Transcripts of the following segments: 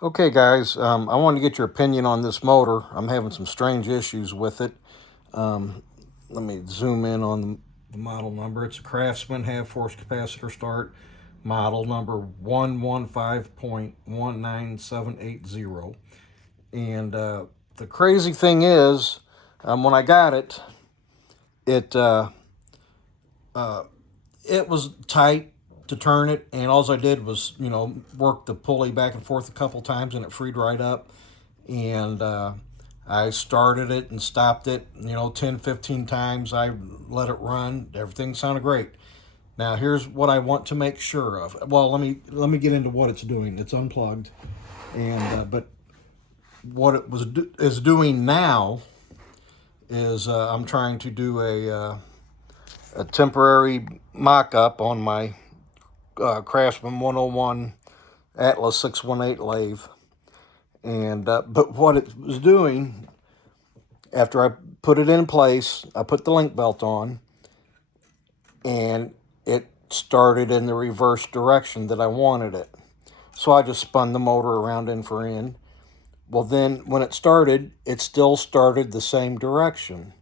Okay, guys, I wanted to get your opinion on this motor. I'm having some strange issues with it. Let me zoom in on the model number. It's a Craftsman half force capacitor start, model number 115.19780. And the crazy thing is, when I got it, it uh, it was tight to turn it, and all I did was, work the pulley back and forth a couple times, and it freed right up. And I started it and stopped it, 10, 15 times. I let it run. Everything sounded great. Now here's what I want to make sure of. Well, let me get into what it's doing. It's unplugged, and but what it is doing now is I'm trying to do a temporary mock-up on my Craftsman 101 Atlas 618 lathe. And but what it was doing after I put it in place, I put the link belt on, and it started in the reverse direction that I wanted it. So I just spun the motor around end for end. Well, then when it started, it still started the same direction.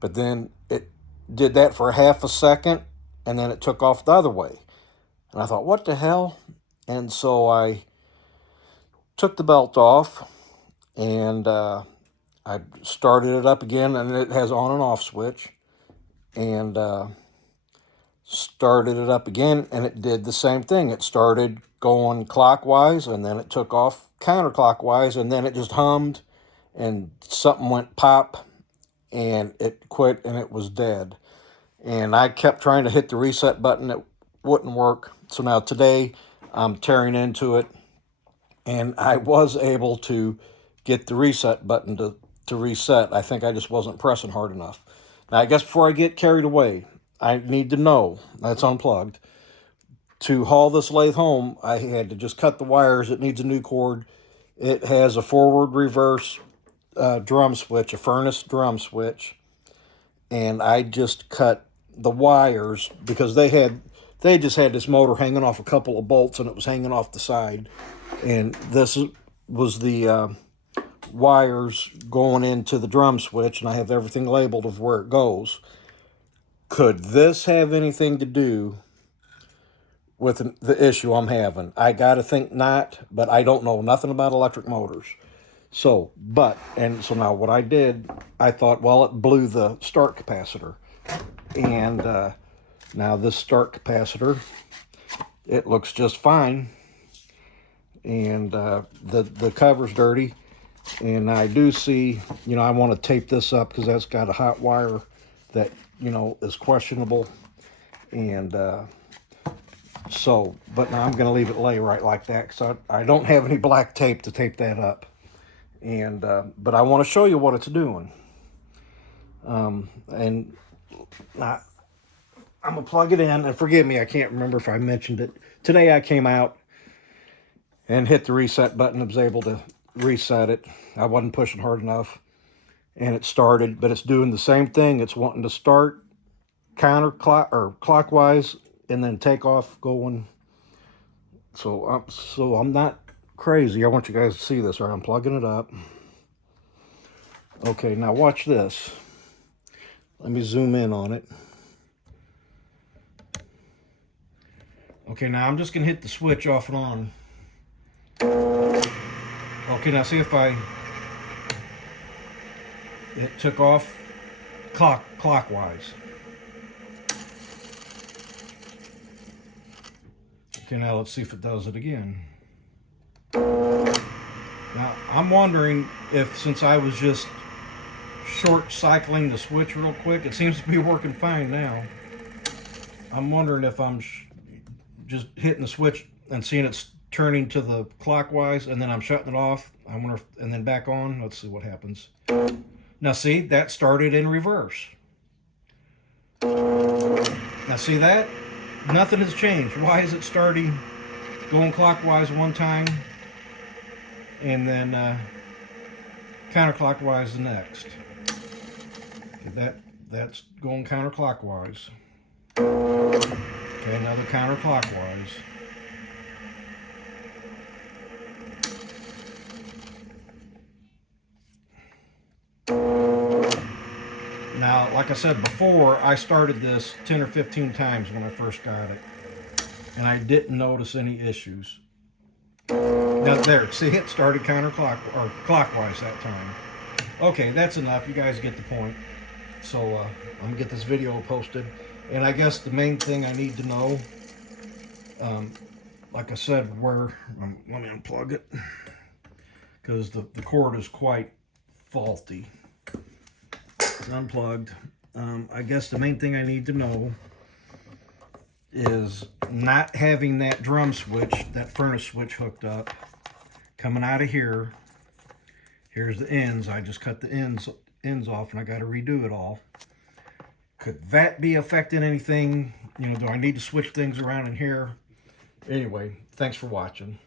But then it did that for half a second, and then it took off the other way. And I thought, what the hell? And so I took the belt off, and I started it up again, and it has on and off switch. And started it up again, and it did the same thing. It started going clockwise, and then it took off counterclockwise, and then it just hummed, and something went pop, and it quit, and it was dead. And I kept trying to hit the reset button. It wouldn't work. So now today I'm tearing into it, and I was able to get the reset button to reset. I think I just wasn't pressing hard enough. Now, I guess before I get carried away, I need to know, that's unplugged. To haul this lathe home, I had to just cut the wires. It needs a new cord. It has a forward reverse drum switch, a furnace drum switch. And I just cut the wires because they just had this motor hanging off a couple of bolts, and it was hanging off the side. And this was the wires going into the drum switch, and I have everything labeled of where it goes. Could this have anything to do with the issue I'm having? I gotta think not, but I don't know nothing about electric motors. So now what I did, I thought, well, it blew the start capacitor. And now this start capacitor, it looks just fine. And the cover's dirty. And I do see, I want to tape this up because that's got a hot wire that, is questionable. And but now I'm going to leave it lay right like that because I don't have any black tape to tape that up. And but I want to show you what it's doing. And I'm going to plug it in. And forgive me, I can't remember if I mentioned it. Today I came out and hit the reset button. I was able to reset it. I wasn't pushing hard enough, and it started, but it's doing the same thing. It's wanting to start clockwise and then take off going. So I'm not crazy. I want you guys to see this. All right, I'm plugging it up. Okay, now watch this. Let me zoom in on it. Okay, now I'm just gonna hit the switch off and on. Okay, now see if it took off clockwise. Okay, now let's see if it does it again. Now, I'm wondering if, since I was just short cycling the switch real quick, it seems to be working fine now. I'm wondering if I'm just hitting the switch and seeing it's turning to the clockwise, and then I'm shutting it off. I wonder and then back on. Let's see what happens. Now see, that started in reverse. Now see that? Nothing has changed. Why is it starting going clockwise one time and then counterclockwise the next? Okay, that's going counterclockwise. Okay, another counterclockwise. Now, like I said before, I started this 10 or 15 times when I first got it, and I didn't notice any issues. Now there, see, it started counterclockwise or clockwise that time. Okay, that's enough. You guys get the point. So I'm gonna get this video posted, and I guess the main thing I need to know, like I said, where let me unplug it because the cord is quite faulty. It's unplugged. I guess the main thing I need to know is not having that drum switch, that furnace switch hooked up, coming out of here. Here's the ends. I just cut the ends off, and I got to redo it all. Could that be affecting anything? You know, do I need to switch things around in here? Anyway, thanks for watching.